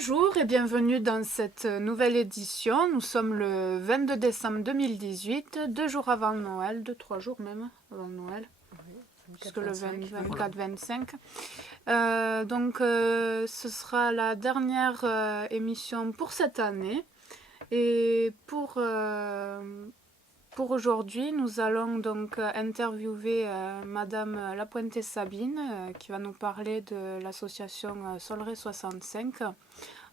Bonjour et bienvenue dans cette nouvelle édition. Nous sommes le 22 décembre 2018, 2 jours avant Noël, 2-3 jours même avant Noël, puisque le 24-25. Ce sera la dernière émission pour cette année. Et pour aujourd'hui, nous allons donc interviewer Madame Lapuente Sabine qui va nous parler de l'association Solray 65.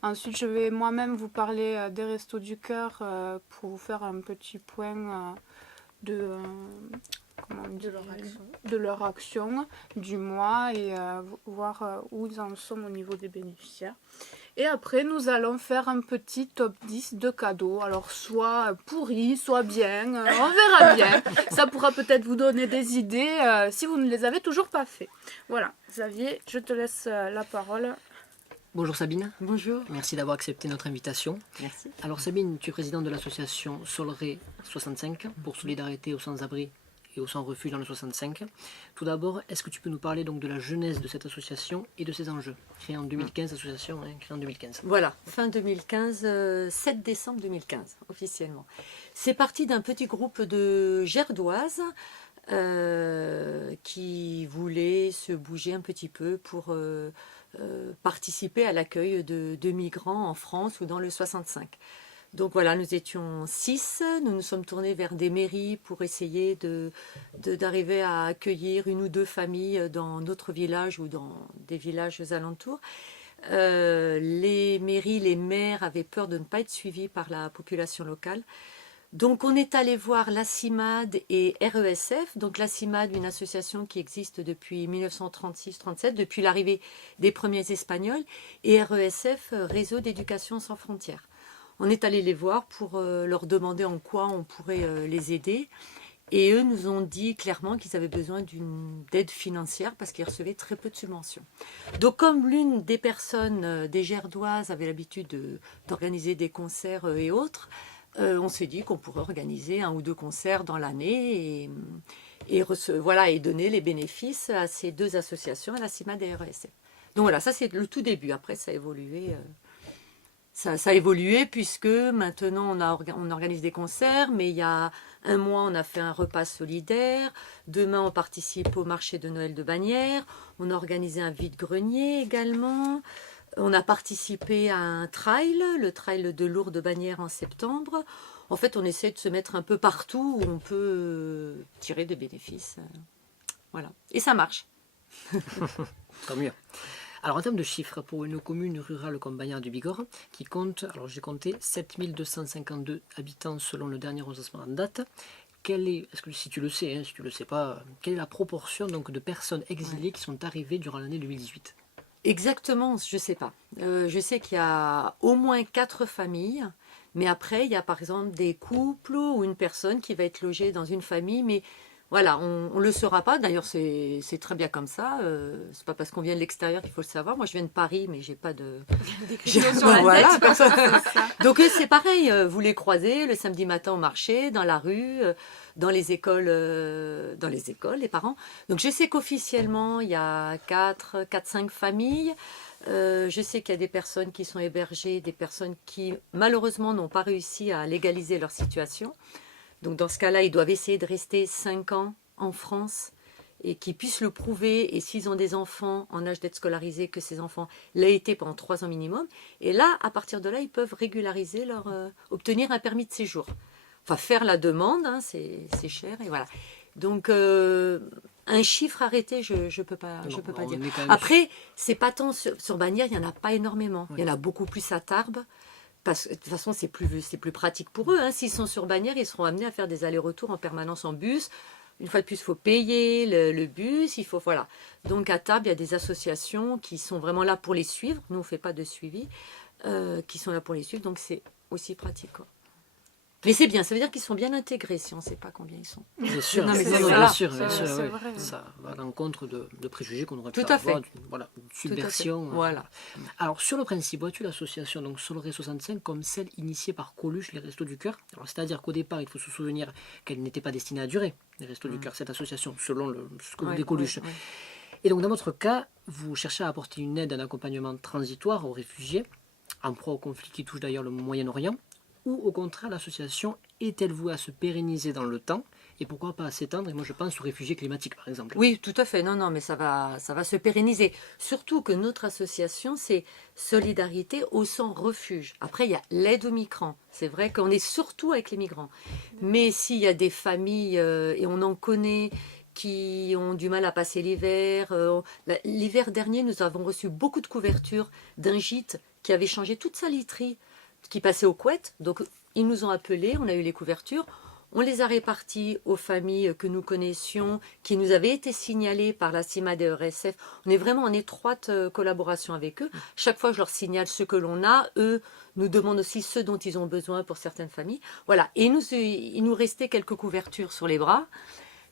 Ensuite, je vais moi-même vous parler des Restos du Cœur pour vous faire un petit point de leur action du mois et voir où ils en sont au niveau des bénéficiaires. Et après, nous allons faire un petit top 10 de cadeaux. Alors, soit pourris, soit bien. On verra bien. Ça pourra peut-être vous donner des idées si vous ne les avez toujours pas fait. Voilà. Xavier, je te laisse la parole. Bonjour Sabine. Bonjour. Merci d'avoir accepté notre invitation. Merci. Alors Sabine, tu es présidente de l'association Solray 65 pour solidarité aux sans-abri et aux sans-refuge dans le 65. Tout d'abord, est-ce que tu peux nous parler donc de la genèse de cette association et de ses enjeux? Créée en 2015, association créée en 2015. Voilà, fin 2015, 7 décembre 2015, officiellement. C'est parti d'un petit groupe de Gerdoises qui voulaient se bouger un petit peu pour participer à l'accueil de migrants en France ou dans le 65. Donc voilà, nous étions 6, nous nous sommes tournés vers des mairies pour essayer d'arriver à accueillir 1 ou 2 familles dans notre village ou dans des villages alentours. Les mairies, les maires avaient peur de ne pas être suivis par la population locale. Donc on est allé voir la CIMAD et RESF, donc la CIMAD, une association qui existe depuis 1936-37, depuis l'arrivée des premiers Espagnols, et RESF, Réseau d'éducation sans frontières. On est allé les voir pour leur demander en quoi on pourrait les aider. Et eux nous ont dit clairement qu'ils avaient besoin d'aide financière parce qu'ils recevaient très peu de subventions. Donc comme l'une des personnes, des Gerdoises, avait l'habitude d'organiser des concerts et autres, on s'est dit qu'on pourrait organiser 1 ou 2 concerts dans l'année et donner les bénéfices à ces 2 associations, à la CIMAD et à RESF. Donc voilà, ça c'est le tout début. Après ça a évolué. Ça a évolué puisque maintenant on organise des concerts, mais il y a 1 mois on a fait un repas solidaire, demain on participe au marché de Noël de Bagnères, on a organisé un vide-grenier également, on a participé à un trail, le trail de Lourdes-Bagnères en septembre. En fait on essaie de se mettre un peu partout où on peut tirer des bénéfices. Voilà, et ça marche. Tant mieux. Alors en termes de chiffres, pour une commune rurale comme Bagnères du Bigorre, qui compte, alors j'ai compté 7252 habitants selon le dernier recensement en date, est-ce que si tu le sais, si tu le sais pas, quelle est la proportion donc de personnes exilées qui sont arrivées durant l'année 2018? Exactement, je ne sais pas. Je sais qu'il y a au moins 4 familles, mais après il y a par exemple des couples ou une personne qui va être logée dans une famille, mais voilà, on ne le saura pas. D'ailleurs, c'est très bien comme ça. C'est pas parce qu'on vient de l'extérieur qu'il faut le savoir. Moi, je viens de Paris, mais j'ai pas de... Voilà, personne... Donc, c'est pareil. Vous les croisez le samedi matin au marché, dans la rue, dans les écoles, les parents. Donc, je sais qu'officiellement, il y a 4-5 familles. Je sais qu'il y a des personnes qui sont hébergées, des personnes qui, malheureusement, n'ont pas réussi à légaliser leur situation. Donc dans ce cas-là, ils doivent essayer de rester 5 ans en France et qu'ils puissent le prouver. Et s'ils ont des enfants en âge d'être scolarisés, que ces enfants l'aient été pendant 3 ans minimum. Et là, à partir de là, ils peuvent régulariser obtenir un permis de séjour. Enfin, faire la demande, hein, c'est cher et voilà. Donc un chiffre arrêté, je ne peux pas dire. Après, c'est pas tant sur Bagnères, il n'y en a pas énormément. Oui. Il y en a beaucoup plus à Tarbes. Parce que de toute façon, c'est plus pratique pour eux. Hein. S'ils sont sur Bagnères, ils seront amenés à faire des allers-retours en permanence en bus. Une fois de plus, il faut payer le bus. Voilà. Donc à Tarbes, il y a des associations qui sont vraiment là pour les suivre. Nous, on ne fait pas de suivi. Qui sont là pour les suivre. Donc c'est aussi pratique, quoi. Mais c'est bien, ça veut dire qu'ils sont bien intégrés si on ne sait pas combien ils sont. Bien sûr, non, mais bien sûr, vrai. Ça va à l'encontre de préjugés qu'on aurait pu Tout à avoir, fait. une subversion. Voilà. Alors sur le principe, vois-tu l'association donc Solray 65 comme celle initiée par Coluche, les Restos du Cœur? Alors c'est-à-dire qu'au départ, il faut se souvenir qu'elle n'était pas destinée à durer, les Restos du Cœur, cette association, selon ce que vous dit Coluche. Ouais. Et donc dans votre cas, vous cherchez à apporter une aide, un accompagnement transitoire aux réfugiés. en proie au conflit qui touche d'ailleurs le Moyen-Orient, ou au contraire l'association est-elle vouée à se pérenniser dans le temps et pourquoi pas à s'étendre? Et moi je pense aux réfugiés climatiques par exemple. Oui, tout à fait. Non, non, mais ça va se pérenniser. Surtout que notre association, c'est Solidarité au sans refuge. Après, il y a l'aide aux migrants. C'est vrai qu'on est surtout avec les migrants. Mais s'il y a des familles, et on en connaît, qui ont du mal à passer l'hiver. L'hiver dernier, nous avons reçu beaucoup de couvertures d'un gîte qui avait changé toute sa literie, qui passait aux couettes. Donc, ils nous ont appelés, on a eu les couvertures. On les a répartis aux familles que nous connaissions, qui nous avaient été signalées par la CIMAD et RSF. On est vraiment en étroite collaboration avec eux. Chaque fois, je leur signale ce que l'on a. Eux nous demandent aussi ce dont ils ont besoin pour certaines familles. Voilà. Et il nous restait quelques couvertures sur les bras.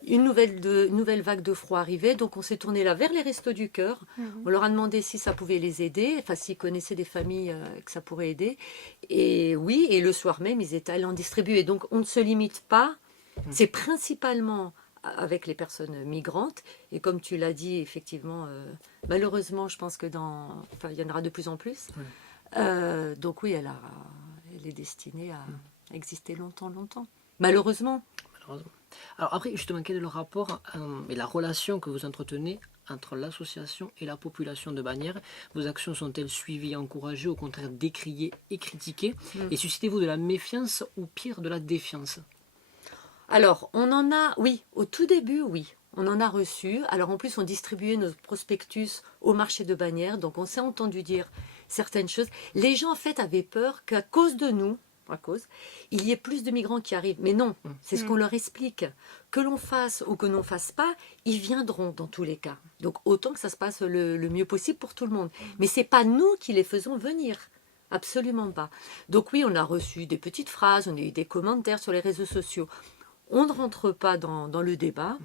Une nouvelle vague de froid arrivait, donc on s'est tourné là vers les Restos du Cœur. On leur a demandé si ça pouvait les aider, enfin s'ils connaissaient des familles que ça pourrait aider. Et oui, et le soir même, ils étaient allés en distribuer. Donc on ne se limite pas, c'est principalement avec les personnes migrantes. Et comme tu l'as dit, effectivement, malheureusement, je pense que il y en aura de plus en plus. Donc oui, elle est destinée à exister longtemps, longtemps. Malheureusement. Alors après, justement, quel est le rapport et la relation que vous entretenez entre l'association et la population de Bagnères? Vos actions sont-elles suivies, encouragées, au contraire décriées et critiquées? Et suscitez-vous de la méfiance ou pire de la défiance? Alors, on en a, oui, au tout début, oui. On en a reçu. Alors en plus, on distribuait nos prospectus au marché de Bagnères. Donc on s'est entendu dire certaines choses. Les gens, en fait, avaient peur qu'à cause de nous, il y ait plus de migrants qui arrivent. Mais non, c'est ce qu'on leur explique. Que l'on fasse ou que l'on ne fasse pas, ils viendront dans tous les cas. Donc autant que ça se passe le mieux possible pour tout le monde. Mais ce n'est pas nous qui les faisons venir. Absolument pas. Donc oui, on a reçu des petites phrases, on a eu des commentaires sur les réseaux sociaux. On ne rentre pas dans le débat.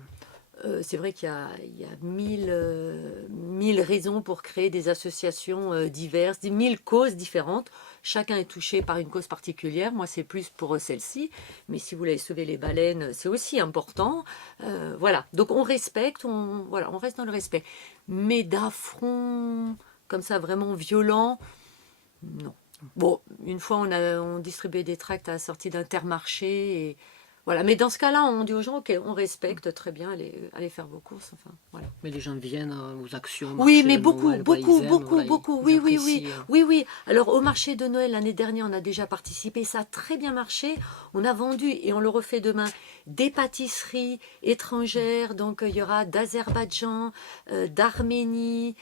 C'est vrai qu'il y a 1000 raisons pour créer des associations diverses, 1000 causes différentes. Chacun est touché par une cause particulière. Moi, c'est plus pour celle-ci. Mais si vous voulez sauver les baleines, c'est aussi important. Voilà. Donc, on respecte, on reste dans le respect. Mais d'affront, comme ça, vraiment violent, non. Bon, une fois, on distribuait des tracts à la sortie d'Intermarché et voilà, mais dans ce cas-là, on dit aux gens, ok, on respecte, très bien, allez faire vos courses. Enfin, voilà. Mais les gens viennent aux actions. Oui, mais de beaucoup, Noël, beaucoup, ils aiment, beaucoup, voilà, beaucoup. ils Oui. apprécient. Alors, au marché de Noël, l'année dernière, on a déjà participé. Ça a très bien marché. On a vendu, et on le refait demain, des pâtisseries étrangères. Donc, il y aura d'Azerbaïdjan, d'Arménie,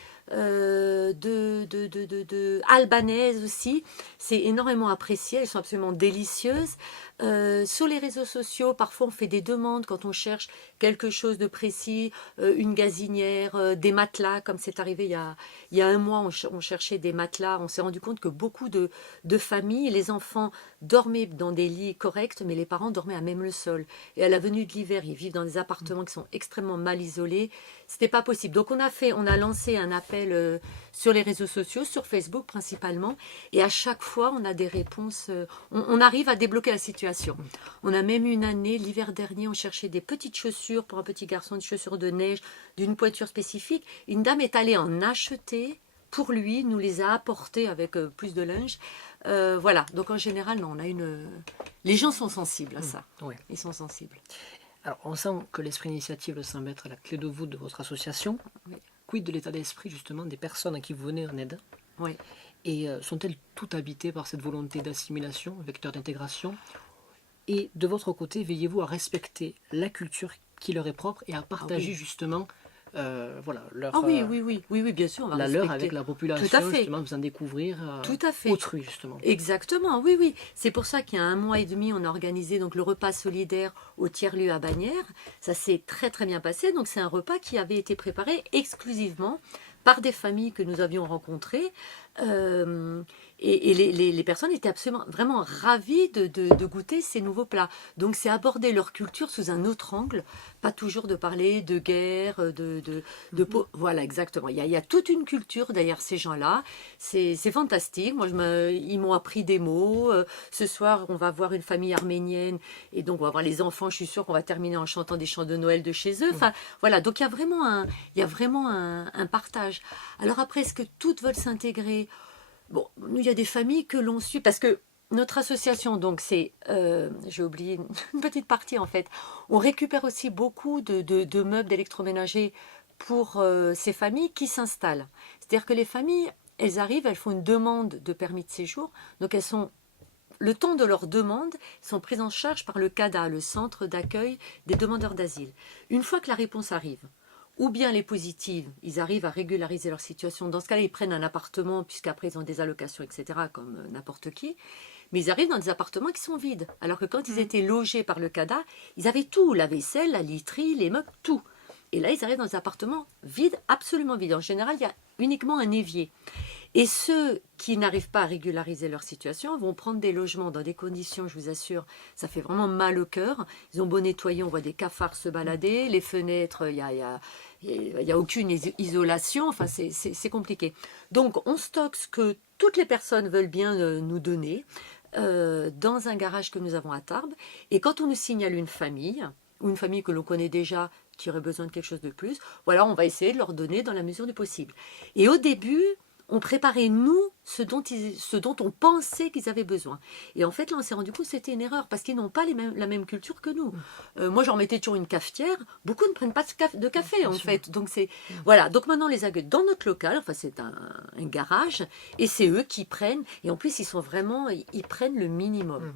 albanaise aussi. C'est énormément apprécié. Elles sont absolument délicieuses. Sur les réseaux sociaux, parfois on fait des demandes quand on cherche quelque chose de précis, une gazinière, des matelas, comme c'est arrivé il y a un mois, on cherchait des matelas. On s'est rendu compte que beaucoup de familles, les enfants dormaient dans des lits corrects, mais les parents dormaient à même le sol. Et à la venue de l'hiver, ils vivent dans des appartements qui sont extrêmement mal isolés. C'était pas possible. Donc on a lancé un appel sur les réseaux sociaux, sur Facebook principalement, et à chaque fois on a des réponses. On arrive à débloquer la situation. On a même une année, l'hiver dernier, on cherchait des petites chaussures pour un petit garçon, des chaussures de neige, d'une pointure spécifique. Une dame est allée en acheter pour lui, nous les a apportées avec plus de linge. Voilà, donc en général, non, les gens sont sensibles à ça. Ouais. Ils sont sensibles. Alors, on sent que l'esprit initiative semble être la clé de voûte de votre association. Oui. Quid de l'état d'esprit, justement, des personnes à qui vous venez en aide? Oui. Et sont-elles toutes habitées par cette volonté d'assimilation, vecteur d'intégration? Et de votre côté, veillez-vous à respecter la culture qui leur est propre et à partager justement leur, oui, bien sûr, on va la respecter. leur avec la population, Tout à fait. justement, vous en découvrir Tout à fait. autrui, justement. Exactement, oui. C'est pour ça qu'il y a 1 mois et demi, on a organisé donc le repas solidaire au tiers-lieu à Bagnères. Ça s'est très très bien passé. Donc c'est un repas qui avait été préparé exclusivement par des familles que nous avions rencontrées. Et les personnes étaient absolument, vraiment ravies de goûter ces nouveaux plats. Donc c'est aborder leur culture sous un autre angle, pas toujours de parler de guerre, voilà, exactement. Il y a toute une culture derrière ces gens-là. C'est fantastique. Moi, ils m'ont appris des mots. Ce soir, on va voir une famille arménienne et donc on va voir les enfants. Je suis sûre qu'on va terminer en chantant des chants de Noël de chez eux. Enfin, voilà. Donc il y a vraiment un partage. Alors après, est-ce que toutes veulent s'intégrer? Bon, nous, il y a des familles que l'on suit parce que notre association, donc c'est, j'ai oublié une petite partie en fait, on récupère aussi beaucoup de meubles d'électroménager pour ces familles qui s'installent. C'est-à-dire que les familles, elles arrivent, elles font une demande de permis de séjour, donc elles sont, le temps de leur demande, sont prises en charge par le CADA, le centre d'accueil des demandeurs d'asile. Une fois que la réponse arrive, ou bien elle est positive, ils arrivent à régulariser leur situation. Dans ce cas-là, ils prennent un appartement, puisqu'après ils ont des allocations, etc., comme n'importe qui. Mais ils arrivent dans des appartements qui sont vides. Alors que quand ils étaient logés par le CADA, ils avaient tout, la vaisselle, la literie, les meubles, tout. Et là, ils arrivent dans des appartements vides, absolument vides. En général, il y a uniquement un évier. Et ceux qui n'arrivent pas à régulariser leur situation vont prendre des logements dans des conditions, je vous assure, ça fait vraiment mal au cœur. Ils ont beau nettoyer, on voit des cafards se balader, les fenêtres, il y a aucune isolation, enfin c'est compliqué. Donc on stocke ce que toutes les personnes veulent bien nous donner dans un garage que nous avons à Tarbes. Et quand on nous signale une famille, ou une famille que l'on connaît déjà, qui aurait besoin de quelque chose de plus, voilà, on va essayer de leur donner dans la mesure du possible. Et au début, on préparait, nous, ce dont on pensait qu'ils avaient besoin. Et en fait, là, on s'est rendu compte que c'était une erreur, parce qu'ils n'ont pas la même culture que nous. Moi, j'en mettais toujours une cafetière. Beaucoup ne prennent pas de café, en fait. Donc, voilà. Donc, maintenant, on les accueille dans notre local. Enfin, c'est un garage. Et c'est eux qui prennent. Et en plus, ils prennent le minimum.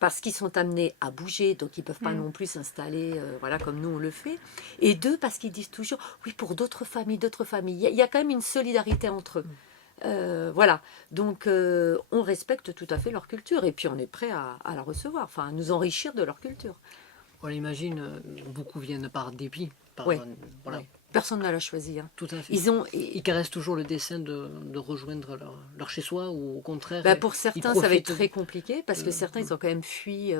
Parce qu'ils sont amenés à bouger, donc ils ne peuvent pas non plus s'installer voilà, comme nous on le fait. Et deux, parce qu'ils disent toujours, oui, pour d'autres familles. Il y a quand même une solidarité entre eux. Voilà, donc on respecte tout à fait leur culture et puis on est prêt à la recevoir, enfin à nous enrichir de leur culture. On imagine, beaucoup viennent par dépit. Oui. Voilà. Oui. Personne ne l'a choisi. Hein. Tout à fait. Ils caressent toujours le dessein de rejoindre leur chez-soi ou au contraire. Pour certains, ça va être très compliqué parce que certains, ils ont quand même fui.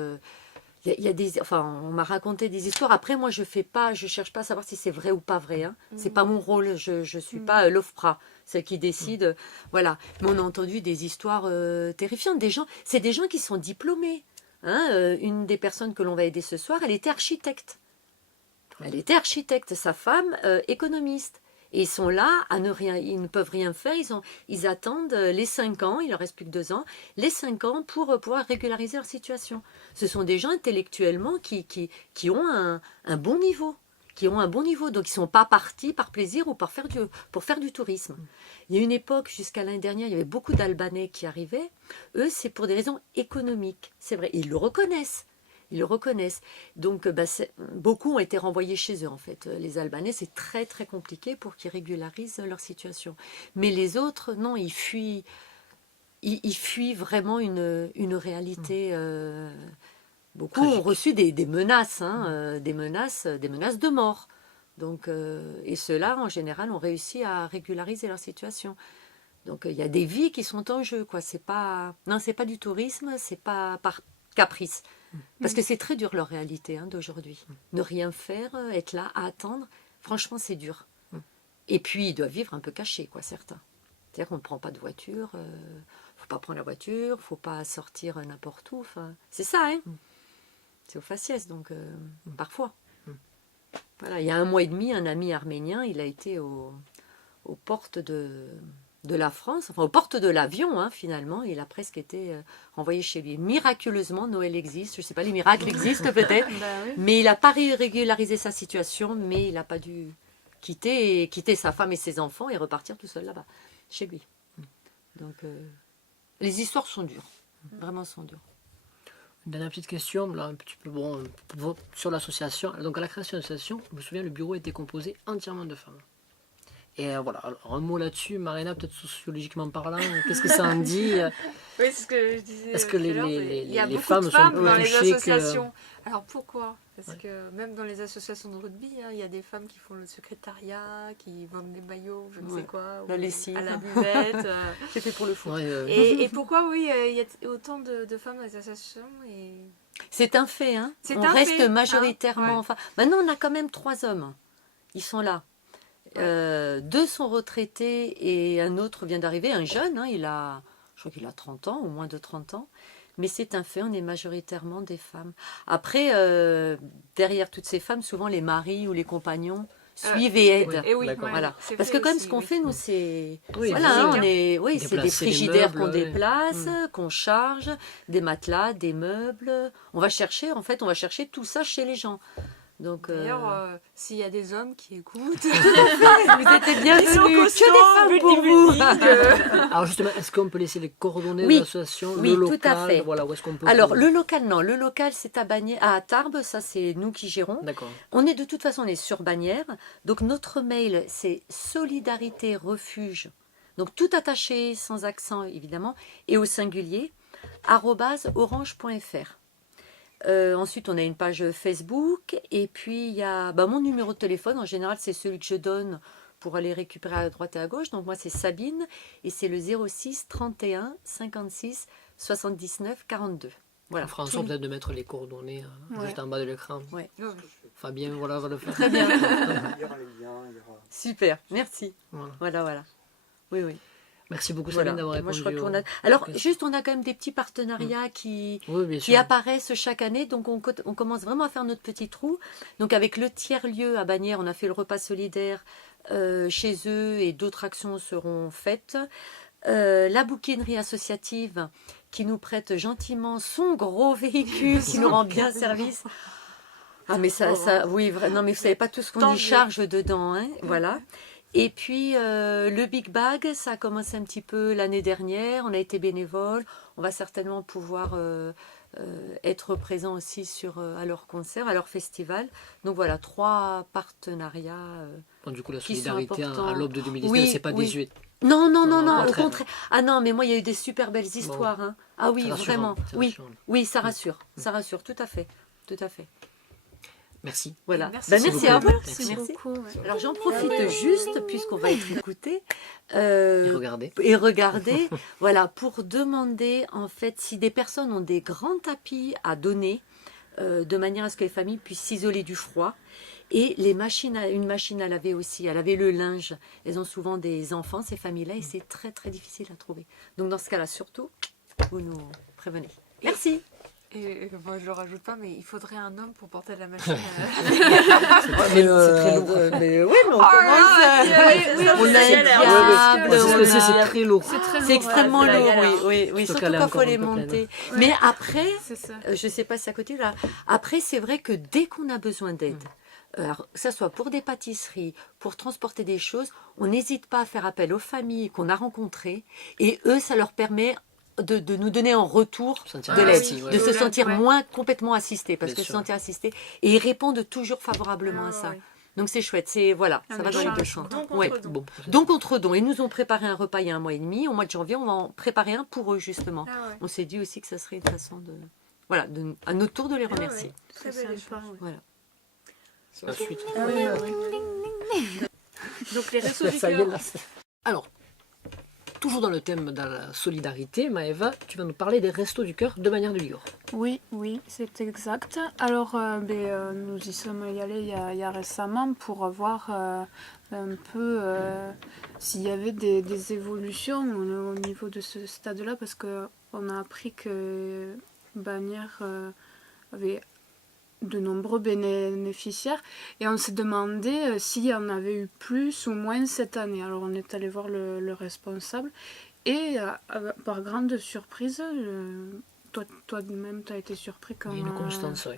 Il y a des, enfin, on m'a raconté des histoires. Après, moi, je cherche pas à savoir si c'est vrai ou pas vrai. Hein. C'est pas mon rôle. Je suis pas l'OFPRA, celle qui décide. Voilà. Mais on a entendu des histoires terrifiantes. C'est des gens qui sont diplômés. Hein. Une des personnes que l'on va aider ce soir, elle était architecte. Sa femme économiste. Et ils sont là ils ne peuvent rien faire. Ils attendent les 5 ans, il leur reste plus que 2 ans, les 5 ans pour pouvoir régulariser leur situation. Ce sont des gens intellectuellement qui ont un bon niveau. Donc ils ne sont pas partis par plaisir ou pour faire du tourisme. Il y a une époque, jusqu'à l'année dernière, il y avait beaucoup d'Albanais qui arrivaient. Eux, c'est pour des raisons économiques. C'est vrai, ils le reconnaissent. Donc, beaucoup ont été renvoyés chez eux, en fait. Les Albanais, c'est très, très compliqué pour qu'ils régularisent leur situation. Mais les autres, non, ils fuient vraiment une réalité. Beaucoup ont reçu des menaces, des menaces de mort. Donc, et ceux-là, en général, ont réussi à régulariser leur situation. Donc, il y a des vies qui sont en jeu, quoi. C'est pas du tourisme, c'est pas par caprice. Parce que c'est très dur leur réalité d'aujourd'hui. Ne rien faire, être là, à attendre, franchement c'est dur. Et puis ils doivent vivre un peu cachés, quoi, certains. C'est-à-dire qu'on ne prend pas de voiture, faut pas prendre la voiture, faut pas sortir n'importe où. C'est ça, hein. C'est au faciès, donc parfois. Voilà, il y a 1 mois et demi, un ami arménien, il a été aux portes de la France, enfin aux portes de l'avion, finalement, il a presque été renvoyé chez lui. Miraculeusement, Noël existe, je ne sais pas, les miracles existent peut-être, Oui. mais il n'a pas régularisé sa situation, mais il n'a pas dû quitter sa femme et ses enfants et repartir tout seul là-bas, chez lui. Donc, les histoires sont dures, vraiment sont dures. Une dernière petite question, là, un petit peu sur l'association. Donc à la création de l'association, je me souviens, le bureau était composé entièrement de femmes. Et voilà, alors un mot là-dessus, Marina, peut-être sociologiquement parlant, qu'est-ce que ça en dit? Oui, c'est ce que je disais. Est-ce que il y a les beaucoup femmes de femmes sont dans les touchées associations. Alors pourquoi? Parce que même dans les associations de rugby, il y a des femmes qui font le secrétariat, qui vendent des maillots, je ne sais quoi, la lessive, à la buvette. C'est fait pour le foot. Et pourquoi, oui, il y a autant de femmes dans les associations C'est un fait, on reste majoritairement. Enfin, maintenant, on a quand même 3 hommes. Ils sont là. 2 sont retraités et un autre vient d'arriver, un jeune, je crois qu'il a 30 ans, ou moins de 30 ans. Mais c'est un fait, on est majoritairement des femmes. Après, derrière toutes ces femmes, souvent les maris ou les compagnons suivent et aident. oui. Et oui, D'accord. Voilà. c'est Parce fait que quand même, aussi, ce qu'on oui. fait, nous, c'est... Oui, Voilà, physique, hein, hein. c'est des Déplacer les frigidaires meubles, qu'on ouais. déplace, qu'on charge, des matelas, des meubles. On va chercher tout ça chez les gens. Donc, D'ailleurs, s'il y a des hommes qui écoutent, vous êtes bienvenus. Que des femmes pour vous. Alors justement, est-ce qu'on peut laisser les coordonnées Oui. de l'association, Oui, le tout local, à fait. voilà, où est-ce qu'on peut... Alors, le local, non. Le local, c'est à Bagnères, à Tarbes. Ça, c'est nous qui gérons. D'accord. On est de toute façon, on est sur Bagnères. Donc, notre mail, c'est solidarité refuge. Donc, tout attaché, sans accent, évidemment, et au singulier, @orange.fr. Ensuite, on a une page Facebook. Et puis, il y a mon numéro de téléphone. En général, c'est celui que je donne pour aller récupérer à droite et à gauche. Donc, moi, c'est Sabine. Et c'est le 06 31 56 79 42. Voilà. On fera en sorte peut-être de mettre les coordonnées Ouais. juste en bas de l'écran. Ouais. Fabien, voilà, va le faire. Très bien. Il y aura les liens, il y aura... Super. Merci. Voilà. Voilà. Oui, oui. Merci beaucoup, Voilà. Sabine, d'avoir Moi, répondu. je crois qu'on aux- a... Alors, questions. juste, on a quand même des petits partenariats qui Oui, bien sûr. apparaissent chaque année. Donc, on commence vraiment à faire notre petit trou. Donc, avec le tiers-lieu à Bagnères, on a fait le repas solidaire chez eux et d'autres actions seront faites. La bouquinerie associative qui nous prête gentiment son gros véhicule qui nous rend bien service. Ah, mais oui, non, mais vous savez pas tout ce qu'on Tant y mieux. charge dedans, hein, voilà. Et puis, le Big Bag, ça a commencé un petit peu l'année dernière. On a été bénévole. On va certainement pouvoir être présent aussi à leur concert, à leur festival. Donc voilà, 3 partenariats. Bon, du coup, la qui sont solidarité importants. à l'aube de 2019, Oui, c'est pas oui. désuet. Non, Non, au contraire. contraire. Ah non, mais moi, il y a eu des super belles histoires. Hein. Ah oui, C'est rassurant, vraiment. c'est Oui, rassurant. oui, ça rassure, tout à fait. Tout à fait. Merci. Voilà. Merci Merci beaucoup. à vous. Merci. beaucoup. Ouais. Alors j'en profite juste, puisqu'on va être écouté, Et regardez. et regarder, voilà, pour demander en fait si des personnes ont des grands tapis à donner, de manière à ce que les familles puissent s'isoler du froid. Et une machine à laver aussi, à laver le linge. Elles ont souvent des enfants, ces familles-là, et c'est très très difficile à trouver. Donc dans ce cas-là, surtout, vous nous prévenez. Merci. Et moi, je le rajoute pas, mais il faudrait un homme pour porter la machine. C'est très lourd. Mais oui, mais on commence. On a un diable, Ouais, c'est ce que on c'est, a- c'est très lourd. C'est très lourd. C'est extrêmement c'est la lourd, galère. oui. Surtout Surtout qu'elle est quand il encore faut les un peu pleine. monter. Ouais. Mais après, C'est ça. je ne sais pas si à côté là, après c'est vrai que dès qu'on a besoin d'aide, alors, que ce soit pour des pâtisseries, pour transporter des choses, on n'hésite pas à faire appel aux familles qu'on a rencontrées et eux, ça leur permet de nous donner en retour Sentir de un l'aide, petit, ouais. de se Ouais. sentir Ouais. moins complètement assistés, parce Bien que se sûr. sentir assistés, et ils répondent toujours favorablement à ça. Ouais. Donc c'est chouette, c'est voilà, Un ça va dans les échange. deux sens. Donc, Ouais. entre don. Bon, Donc entre dons, ils nous ont préparé un repas il y a 1 mois et demi. Au mois de janvier, on va en préparer un pour eux justement. Ah ouais. On s'est dit aussi que ça serait une façon de, voilà, à notre tour de les Ah ouais. remercier. Très C'est belle sympa, échange. ouais. Voilà. ensuite. Ah oui, oui. Donc les restos du Ça y est, cœur. là, c'est- Alors, toujours dans le thème de la solidarité, Maëva, tu vas nous parler des restos du cœur de Bagnères de Bigorre. Oui, c'est exact. Alors, nous y sommes allés il y a récemment pour voir un peu s'il y avait des évolutions au niveau de ce stade-là, parce qu'on a appris que Bagnères avait de nombreux bénéficiaires et on s'est demandé s'il y en avait eu plus ou moins cette année. Alors, on est allé voir le responsable et par grande surprise, toi-même, tu as été surpris quand Il y a une Constance, oui,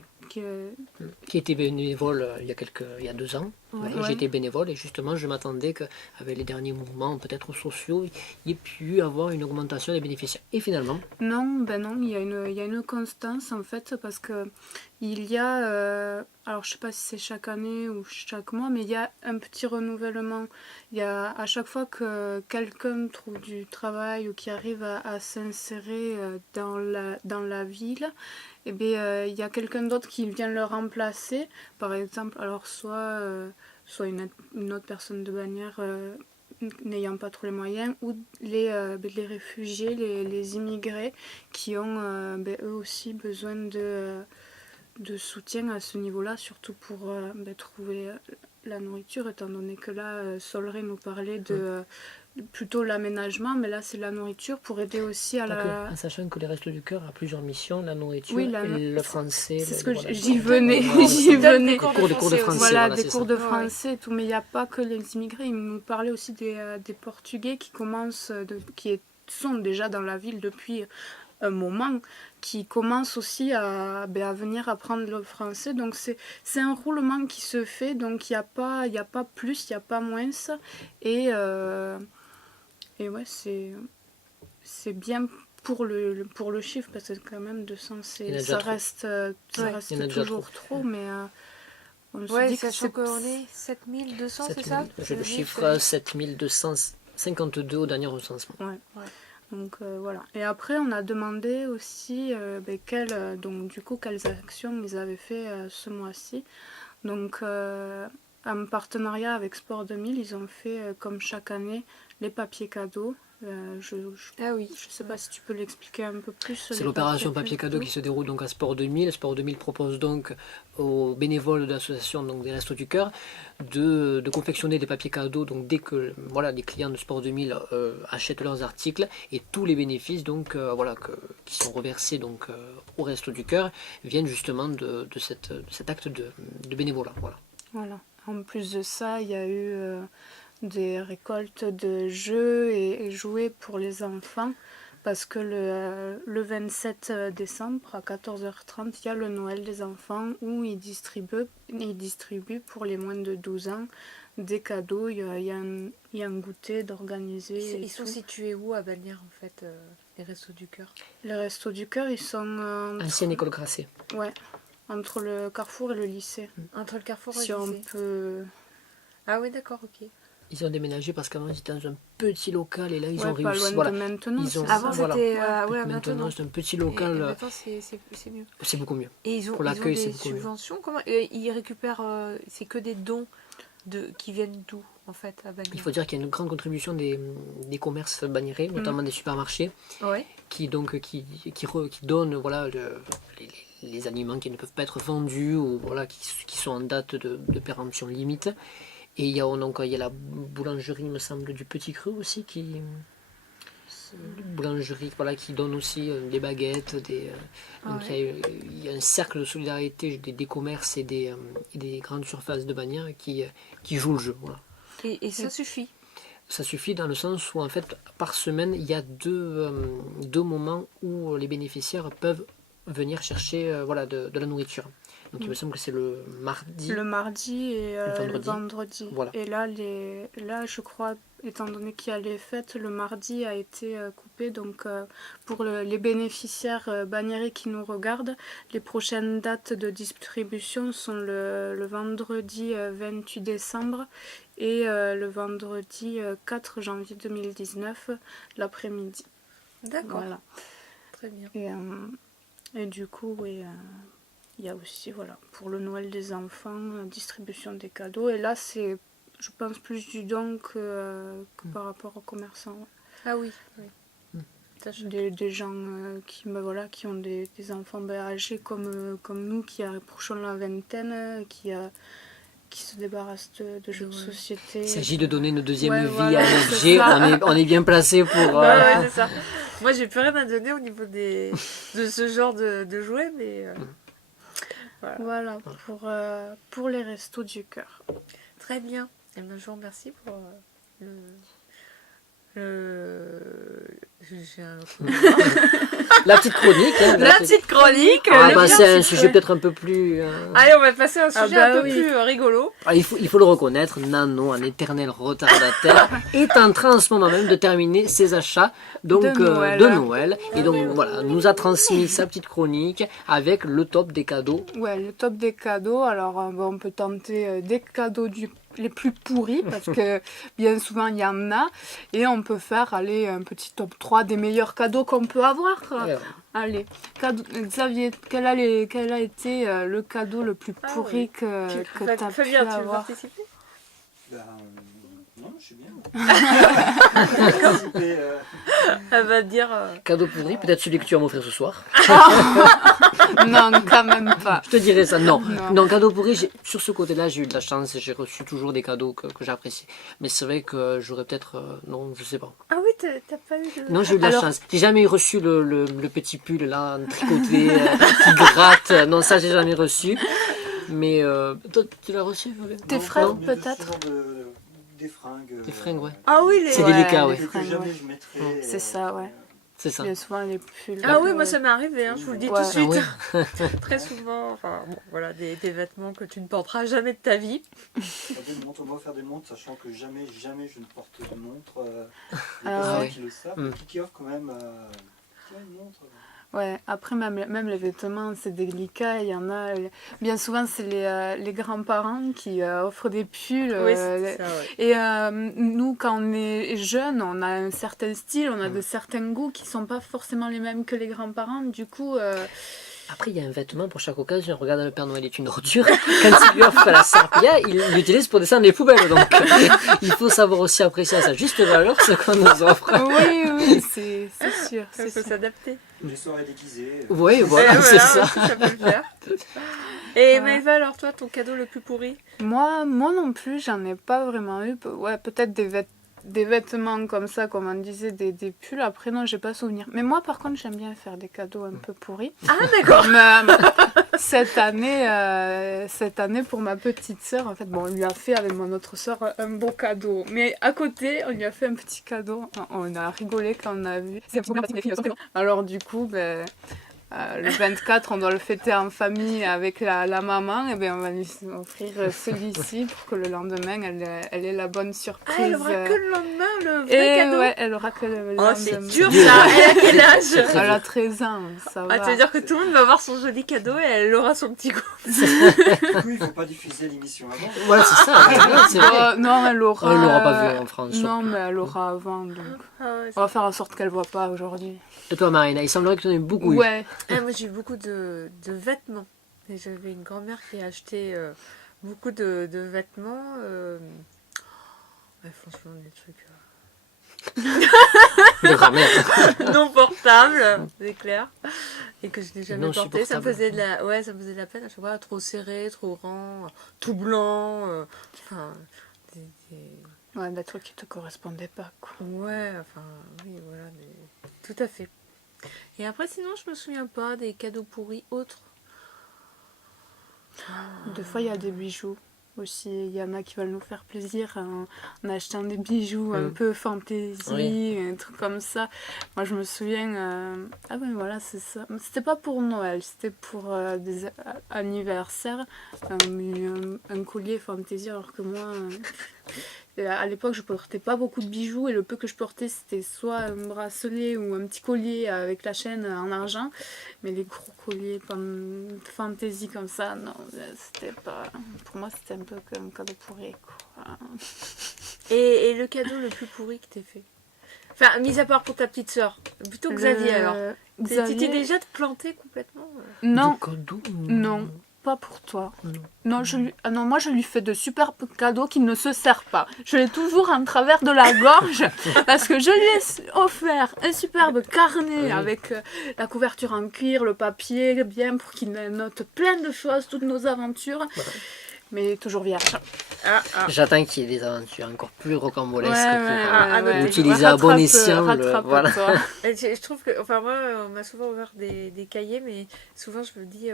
qui était bénévole il y a 2 ans. Ouais. Ouais, J'étais bénévole et justement je m'attendais qu'avec les derniers mouvements peut-être sociaux, il y ait pu avoir une augmentation des bénéficiaires. Et finalement, Non, il y a une constance en fait, parce que il y a, alors je sais pas si c'est chaque année ou chaque mois, mais il y a un petit renouvellement. Il y a à chaque fois que quelqu'un trouve du travail ou qui arrive à s'insérer dans la ville, eh bien, il y a quelqu'un d'autre qui vient le remplacer. Par exemple, alors soit une autre personne de Bagnères n'ayant pas trop les moyens, ou les réfugiés, les immigrés qui ont eux aussi besoin de soutien à ce niveau-là, surtout pour trouver la nourriture, étant donné que là, Solré nous parlait plutôt l'aménagement, mais là c'est la nourriture pour aider aussi à la... En sachant que les Restos du Cœur a plusieurs missions, la nourriture, Oui, le français. C'est ce le- que voilà. j'y venais, Voilà, j'y venais. Les cours de français. Voilà, des c'est cours ça. de français et tout, mais il n'y a pas que les immigrés. Ils nous parlaient aussi des Portugais qui commencent, sont déjà dans la ville depuis un moment, qui commencent aussi à venir apprendre le français. Donc c'est un roulement qui se fait, donc il n'y a pas plus, il n'y a pas moins. Et ouais, c'est bien pour le chiffre, parce que quand même 200, Il y en a ça déjà reste Il y en a déjà toujours trop, mais on se Ouais, dit que sachant c'est... qu'on est 7200, c'est ça? J'ai le chiffre 7252 au dernier recensement. Donc voilà. Et après, on a demandé aussi donc, du coup, quelles actions ils avaient fait ce mois-ci. Donc, en partenariat avec Sport 2000, ils ont fait, comme chaque année, les papiers cadeaux. Ah oui. Je sais pas si tu peux l'expliquer un peu plus. C'est les l'opération papier cadeau qui se déroule donc à Sport 2000. Sport 2000 propose donc aux bénévoles de l'association donc des Restos du Cœur de confectionner des papiers cadeaux donc dès que les clients de Sport 2000 achètent leurs articles, et tous les bénéfices donc qui sont reversés donc aux Restos du Cœur viennent justement de cet acte de bénévolat. Voilà. En plus de ça, il y a eu des récoltes de jeux et jouets pour les enfants, parce que le 27 décembre à 14h30, il y a le Noël des enfants où ils distribuent pour les moins de 12 ans des cadeaux. Il y a un goûter d'organiser. Ils sont situés où à Bagnères, en fait, les Restos du Cœur? Les Restos du Cœur, ils sont... Ancienne école Grasset. Ouais, entre le Carrefour et le lycée. Entre le Carrefour et Si le on lycée. peut... Ah oui, d'accord, ok. Ils ont déménagé parce qu'avant ils étaient dans un petit local, et là ils ont pas réussi. loin de maintenant. Ils ont- c'est Avant, ça. c'était... Maintenant c'est un petit Et local, maintenant, c'est mieux. c'est beaucoup mieux. Et ils ont, Pour ils ont l'accueil, c'est des beaucoup mieux. subventions? Comment ils récupèrent... c'est que des dons qui viennent d'où, en fait, à Bagnères? Il faut dire qu'il y a une grande contribution des commerces bagnérés, notamment des supermarchés, Ouais. qui donnent les aliments qui ne peuvent pas être vendus, ou qui sont en date de péremption limite. Et il y a la boulangerie, il me semble, du Petit Cru aussi, qui donne aussi des baguettes. Donc il y a un cercle de solidarité des commerces et des grandes surfaces de Bagnères qui jouent le jeu. Voilà. Et ça suffit? Ça suffit dans le sens où, en fait, par semaine, il y a deux moments où les bénéficiaires peuvent venir chercher de la nourriture. Donc il me semble que c'est le mardi. Le mardi et le vendredi. vendredi. Voilà. Et là, je crois, étant donné qu'il y a les fêtes, le mardi a été coupé. Donc pour les bénéficiaires bagnérés qui nous regardent, les prochaines dates de distribution sont le vendredi 28 décembre et le vendredi 4 janvier 2019, l'après-midi. D'accord. Voilà. Très bien. Et du coup, oui, il y a aussi, pour le Noël des enfants, distribution des cadeaux. Et là, c'est, je pense, plus du don que par rapport aux commerçants. Ouais. Ah oui. Des gens qui ont des enfants âgés comme nous, qui approchons la vingtaine, qui se débarrassent de jeux de société. Il s'agit de donner une deuxième vie voilà, à un objet. On est bien placé pour... Ouais, c'est ça. Moi, j'ai plus rien à donner au niveau de ce genre de jouets, mais... Voilà, pour les Restos du Cœur. Très bien. Et bien, je vous remercie pour j'ai un autre mot. La petite chronique. Hein, La petite chronique. c'est un sujet peut-être un peu plus... Allez, on va passer à un sujet un peu oui. plus rigolo. Il faut le reconnaître, Nano, un éternel retardataire, est en train en ce moment même de terminer ses achats donc, de Noël. Et donc voilà, nous a transmis sa petite chronique avec le top des cadeaux. Ouais, le top des cadeaux. Alors, on peut tenter des cadeaux les plus pourris, parce que bien souvent il y en a, et on peut faire un petit top 3 des meilleurs cadeaux qu'on peut avoir. Allez, Xavier, quel a été le cadeau le plus pourri que tu as pu Fabien, tu veux avoir? participer? Non, je suis bien. Participer, Elle va dire. Cadeau pourri, peut-être celui que tu vas m'offrir ce soir. Non, quand même pas. Je te dirais ça. Non, Non. non, cadeau pourri, sur ce côté-là, j'ai eu de la chance et j'ai reçu toujours des cadeaux que j'apprécie. Mais c'est vrai que j'aurais peut-être... non, je sais pas. Ah oui, t'as pas eu de. Non, j'ai eu de la Alors- chance. J'ai jamais reçu le petit pull là, tricoté, qui gratte. Non, ça, j'ai jamais reçu. Mais toi, tu l'as reçu, Violette? Tes Non, frères, non. Mais peut-être souvent des fringues. Des fringues, ouais. Ah oui, les. C'est délicat, ouais. les Que fringues, jamais ouais. je mettrais. C'est ça, ouais. C'est ça. Bien souvent, les pulls. Ah oui, moi ça m'est arrivé, hein, je vous le dis Ouais. tout de suite. Ah Très souvent, enfin bon, voilà, des vêtements que tu ne porteras jamais de ta vie. Faire des montres, moi faire des montres, sachant que jamais je ne porte de montre. Les Ah personnes ouais. qui le savent, Mm. qui offrent quand même tiens, une montre. Ouais, après, même les vêtements, c'est délicat. Il y en a. Bien souvent, c'est les grands-parents qui offrent des pulls. Oui, c'est ça, ouais. Et nous, quand on est jeune, on a un certain style, on a de certains goûts qui sont pas forcément les mêmes que les grands-parents. Du coup, Après, il y a un vêtement pour chaque occasion. Regarde, le Père Noël est une ordure. Quand il lui offre la sarpia, il l'utilise pour descendre les poubelles. Donc, il faut savoir aussi apprécier à sa juste valeur ce qu'on nous offre. oui, c'est sûr. Il C'est faut sûr. s'adapter. Les soirées déguisées. Oui, voilà, Et c'est ça. aussi, ça peut le faire. Et Ouais. Maëva, alors toi, ton cadeau le plus pourri? Moi non plus, j'en ai pas vraiment eu. Ouais, peut-être des vêtements comme ça, comme on disait, des pulls. Après, non, j'ai pas souvenir. Mais moi, par contre, j'aime bien faire des cadeaux un peu pourris. Ah d'accord. Comme cette année, pour ma petite sœur, en fait, bon, on lui a fait avec mon autre sœur un beau cadeau. Mais à côté, on lui a fait un petit cadeau. On a rigolé quand on a vu. Alors du coup, ben, le 24, on doit le fêter en famille avec la maman. Et ben, on va lui offrir celui-ci pour que le lendemain, elle ait la bonne surprise. Ah, elle aura que le lendemain le vrai Et cadeau. ouais, elle aura que le Oh, lendemain. c'est dur ça. Elle a quel âge? Elle a 13 ans, ça va. Ah, tu veux dire que tout le monde va avoir son joli cadeau et elle aura son petit coup. Du coup, il ne faut pas diffuser l'émission avant. Voilà, c'est ça. C'est vrai. Non, elle aura... Elle l'aura pas vu en France. Non, mais elle aura avant, donc... Ah, ouais, On va faire en sorte qu'elle voit pas aujourd'hui. Et toi, Marina, il semblerait que tu en aies beaucoup eu. Ouais. moi j'ai eu beaucoup de vêtements. Et j'avais une grand-mère qui a acheté beaucoup de vêtements. Ouais, franchement, des trucs De grand-mère. non portables, c'est clair. Et que je n'ai jamais Non porté. Ça me supportables. faisait ça me faisait de la peine à chaque fois. Trop serré, trop grand, tout blanc. Enfin, Ouais, des trucs qui te correspondaient pas, quoi. ouais, enfin, oui, voilà. Tout à fait. Et après, sinon, je me souviens pas des cadeaux pourris autres. Des fois, il y a des bijoux aussi. Il y en a qui veulent nous faire plaisir en achetant des bijoux un peu fantaisie, Oui. un truc comme ça. Moi, je me souviens... Ah oui, voilà, c'est ça. C'était pas pour Noël, c'était pour des anniversaires. Un collier fantaisie, alors que moi... à l'époque, je portais pas beaucoup de bijoux et le peu que je portais, c'était soit un bracelet ou un petit collier avec la chaîne en argent. Mais les gros colliers fantaisie comme ça, non, c'était pas... Pour moi, c'était un peu comme un cadeau pourri, quoi. Et le cadeau le plus pourri que t'aies fait? Enfin, mis à part pour ta petite sœur. Plutôt Xavier, alors. Xavier... T'étais déjà planté complètement Non, De cadeaux, non. Pas pour toi. Non. Non, non, moi je lui fais de superbes cadeaux qui ne se servent pas. Je l'ai toujours en travers de la gorge parce que je lui ai offert un superbe carnet Oui. avec la couverture en cuir, le papier bien pour qu'il note plein de choses, toutes nos aventures. Mais toujours vierge. J'attends qu'il y ait des aventures encore plus rocambolesques ouais. pour utiliser à bon escient. Voilà. Rattrape-toi. Et je trouve que, enfin moi, on m'a souvent ouvert des cahiers, mais souvent je me dis,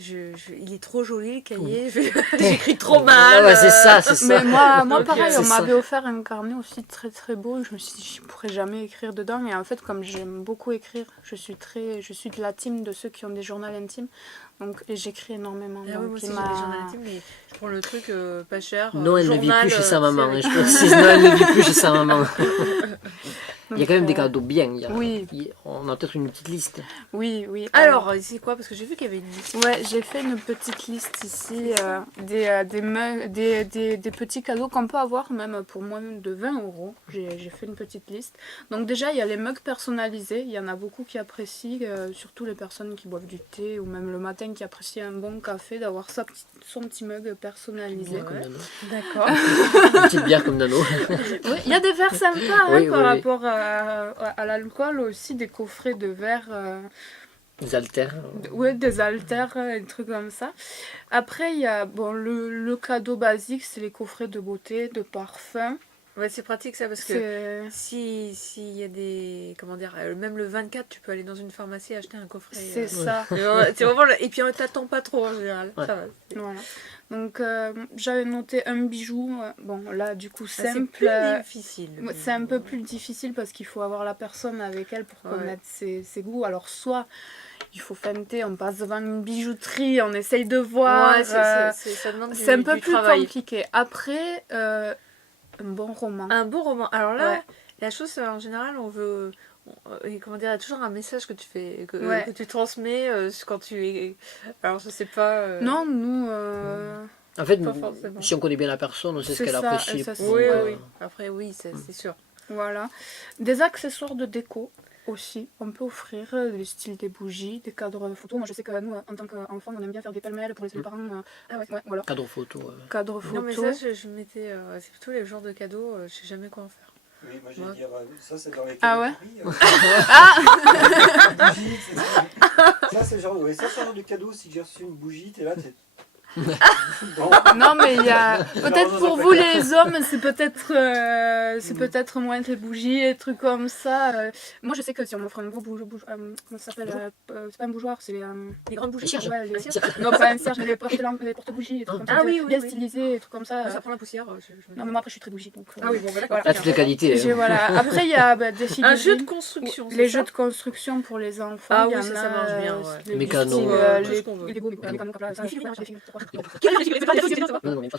il est trop joli le cahier, j'écris trop mal. Ouais, c'est ça, c'est ça. Mais moi Ok, pareil, c'est on ça. m'avait offert un carnet aussi très très beau. Je me suis dit, je pourrais jamais écrire dedans. Mais en fait, comme j'aime beaucoup écrire, je suis de la team de ceux qui ont des journaux intimes. Donc, et j'écris énormément. Ah oui, donc, moi aussi il j'ai m'a- des journaux intimes, mais je prends le truc pas cher. Noël ne vit journal, plus chez sa maman. c'est Je avec- précise, Noël ne vit plus chez sa maman. Il y a quand même donc, des cadeaux bien. Oui. On a peut-être une petite liste. Oui, oui. Alors, c'est quoi? Parce que j'ai vu qu'il y avait une liste. Ouais, j'ai fait une petite liste ici des petits cadeaux qu'on peut avoir même pour moins de 20 €. J'ai fait une petite liste. Donc déjà, il y a les mugs personnalisés. Il y en a beaucoup qui apprécient, surtout les personnes qui boivent du thé ou même le matin qui apprécient un bon café, d'avoir son petit mug personnalisé. Comme Nano. D'accord. Une petite bière comme Nano. Oui, il y a des verres sympas hein, Oui, par oui, oui. rapport à l'alcool aussi des coffrets de verre. Des haltères. Ouais, des haltères, des trucs comme ça. Après, il y a bon, le cadeau basique, c'est les coffrets de beauté, de parfum. Ouais, c'est pratique ça parce que C'est s'il y a des. Comment dire, même le 24, tu peux aller dans une pharmacie et acheter un coffret. c'est ça. C'est vraiment et puis on t'attend pas trop en général. Ouais. Ça va. Voilà. Donc, j'avais noté un bijou. Bon, là, du coup, C'est simple. plus difficile. Ouais, c'est un peu plus difficile parce qu'il faut avoir la personne avec elle pour Ouais. connaître ses goûts. Alors, soit il faut feinter, on passe devant une bijouterie, on essaye de voir. Ouais, ça demande c'est un peu du plus travail. compliqué. Après, un bon roman. Un bon roman. Alors là, Ouais. la chose, en général, on veut. Comment dire, il y a toujours un message que tu fais, Ouais. que tu transmets quand tu es. Alors je sais pas. Non, nous. En fait, Pas forcément. si on connaît bien la personne, on sait ce C'est qu'elle ça, apprécie. et ça, pour- c'est- Oui, Ouais. oui. Après, oui, c'est sûr. Voilà. Des accessoires de déco aussi. On peut offrir des styles des bougies, des cadres photos. Moi, je sais que nous, en tant qu'enfants, on aime bien faire des pêle-mêles pour laisser les parents. Ah ouais, voilà. Cadre photo. Cadres Non, mais photos. ça, je mettais. C'est plutôt les genres de cadeaux, je sais jamais quoi en faire. Oui, moi je Ouais. vais dire, ça c'est dans les Ah ouais cadeaux. Ça c'est genre, ouais, ça c'est un genre de cadeau. Si j'ai reçu une bougie, t'es là, t'es. Bon. Non, mais il y a. Peut-être Genre, pour dans un vous, placard. les hommes, c'est peut-être moins des bougies et trucs comme ça. Moi, je sais que si on m'offre un gros comment ça s'appelle c'est pas un bougeoir, c'est les grandes bougies. cierge. Ouais, les- Un cierge. Non, pas un cierge, mais les porte-bougies, des trucs comme ça. Ah oui, oui, bien oui. stylisés et trucs comme ça. Ça prend la poussière. Non, mais moi, après, je suis très bougie. Donc, Ah oui, bon, bah, d'accord. voilà. Là, toutes les qualités. J'ai- voilà. Après, il y a des figurines. Un jeu de construction. Les c'est ça jeux de construction pour les enfants. Ah il y oui, en ça a, marche bien, ouais. les Mécano, style, tout les ce qu'on veut. Lego, les mécanos, comme ça. C'est un figurine, hein, j'ai des Non, non, mais pas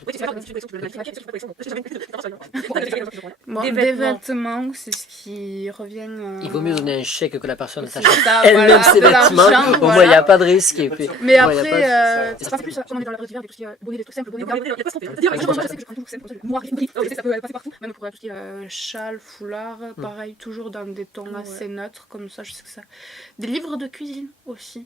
Bon, Des des vêtements. vêtements, c'est ce qui revient. Il vaut mieux donner un chèque que la personne c'est s'achète ça, elle-même voilà, ses de l'argent, vêtements. Au moins, il n'y voilà. a pas de risque. Et puis... Mais Ouais, y a après, pas c'est pas plus, comme on est dans la vraie d'hiver, des tout ce qui est bonnet, des trucs simples, bonnet, je sais que je prends toujours simple, noir, gris, ça peut passer partout, même pour tout ce qui est châle, foulard, pareil, toujours dans des tons Ouais. assez neutres, comme ça, je sais que ça. Des livres de cuisine aussi.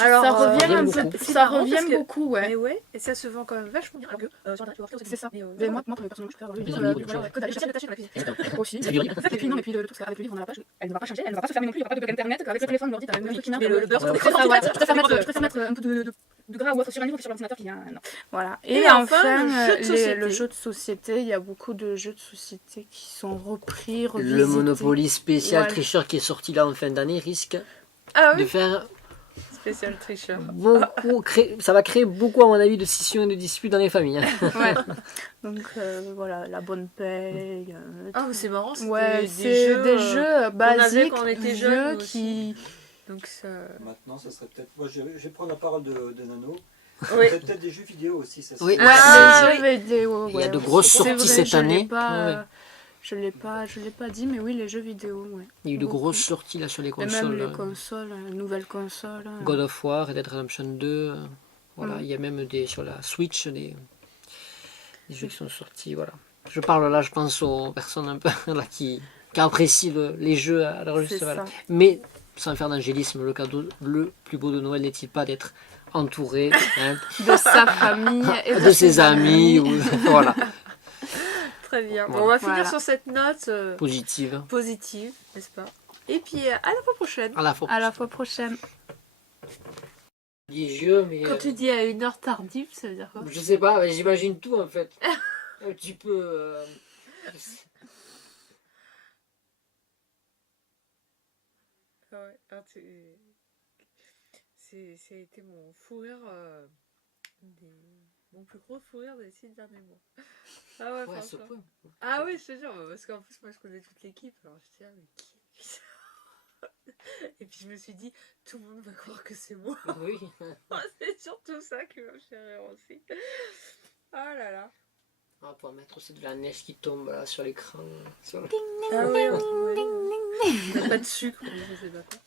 Alors, ça revient revient un beaucoup. peu, C'est ça marrant revient parce que- beaucoup, ouais. Mais ouais, et ça se vend quand même vachement bien. Alors que sur Internet, tu vas voir, C'est ça. Mais, Mais moi, personnellement, je préfère le livre, livre, voilà, que d'aller chercher attaché dans la cuisine. aussi. Ça vient. Et puis non, et puis le truc, c'est qu'avec le livre, on a la page, elle ne va pas changer, elle ne va pas se fermer non plus, il n'y aura pas de bug internet, avec le téléphone, l'ordi, t'as un truc qui marche. Mais le beurre, je préfère, ouais, je préfère mettre un peu de gras ou autre sur un livre que sur l'ordinateur qui a non. Voilà. Et enfin, enfin, le jeu de société. le jeu de société, il y a beaucoup de jeux de société qui sont repris, revisités. Le Monopoly spécial Voilà. tricheur qui est sorti là en fin d'année risque Ah de oui, faire spécial tricheur. beaucoup. Ça va créer beaucoup, à mon avis, de scissions et de disputes dans les familles. Hein. Ouais. Donc voilà, la bonne paye. Ah, mais c'est marrant, c'est Ouais, des c'est jeux. des jeux avait basiques, quand on était vieux, jeunes, nous qui... Donc ça. Maintenant, ça serait peut-être. Moi, je vais prendre la parole de Nano. Oui. Peut-être des jeux vidéo aussi, ça Oui. serait. Ouais, Ah, les jeux vidéo. Il y a ouais. de grosses C'est sorties vrai, cette je l'ai année. pas, Ouais, ouais. Je l'ai pas dit, mais oui, les jeux vidéo, ouais. Il y a eu de Beaucoup. grosses sorties là sur les Et même consoles. les là. consoles, nouvelles consoles. God of War, Red Dead Redemption 2. Voilà, Mm. il y a même sur la Switch des jeux qui sont sortis. Voilà. Je parle là, je pense aux personnes un peu là, qui apprécient les jeux à leur C'est juste valeur. ça. Mais sans faire d'angélisme, le cadeau le plus beau de Noël n'est-il pas d'être entouré hein, De sa famille et de ses amis ou, voilà, Très bien. Bon, Voilà. on va finir Voilà. sur cette note positive. positive, n'est-ce pas? Et puis à la fois prochaine. À la fois. À la fois prochaine. Religieux, mais Quand tu dis à une heure tardive, ça veut dire quoi? je sais pas, j'imagine tout en fait. Un petit peu. Ouais, ah, ça a été mon fou rire, mon plus gros fou rire des 6 derniers mois. Ah ouais, Ouais, à ce franchement. point. Ah oui, je te jure, parce qu'en plus, moi je connais toute l'équipe, alors je disais, ah, mais qui est lui, ça? Et puis je me suis dit, tout le monde va croire que c'est moi. Oui. C'est surtout ça qui m'a fait rire aussi. Oh là là. On va pouvoir mettre aussi de la neige qui tombe là, sur l'écran. Sur le- Ah oui, on n'a pas de sucre, on ne sait pas quoi.